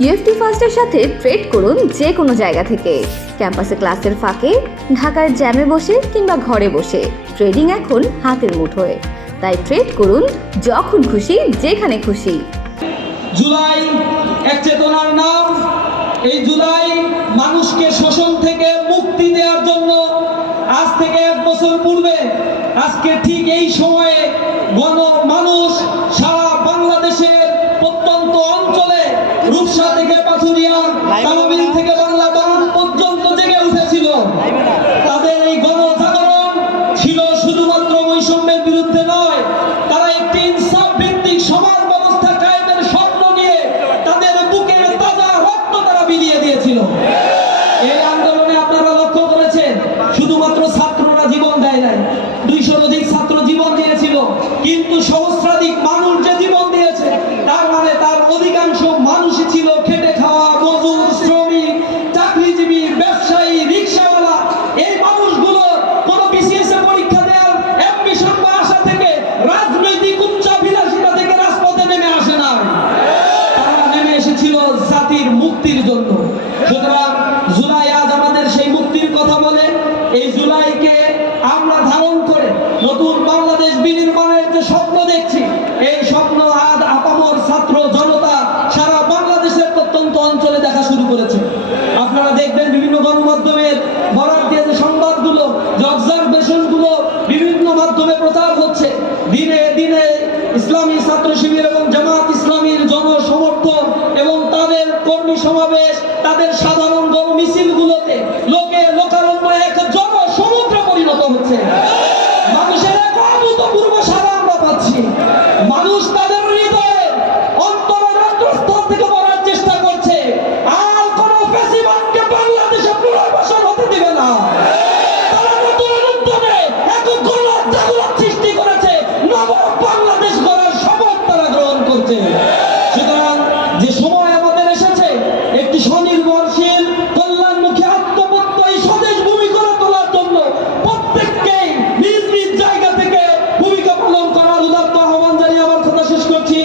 UFT ফার্স্টের সাথে trade করুন যে কোনো জায়গা থেকে। ক্যাম্পাসে ক্লাসের ফাঁকে ঢাকার জ্যামে বসে কিংবা ঘরে বসে। ট্রেডিং এখন হাতের মুঠোয়। তাই ট্রেড করুন যখন খুশি যেখানে খুশি। জুলাই এক চেতনার নাম। এই জুলাই মানুষকে শোষণ থেকে মুক্তি দেওয়ার জন্য আজ থেকে এক বছর পূর্বে আজকে ঠিক এই সময়ে গণ মানুষ সারা Hay মুক্তির জন্য। সুতরাং জুলাই আজ আমাদের সেই মুক্তির কথা বলে, এই জুলাইকে আমরা ধারণ করে নতুন বাংলাদেশ বিনির্মাণের যে স্বপ্ন দেখছি, এই স্বপ্ন আজ আপামর ছাত্র জনতা সারা বাংলাদেশের প্রত্যন্ত অঞ্চলে দেখা শুরু করেছে।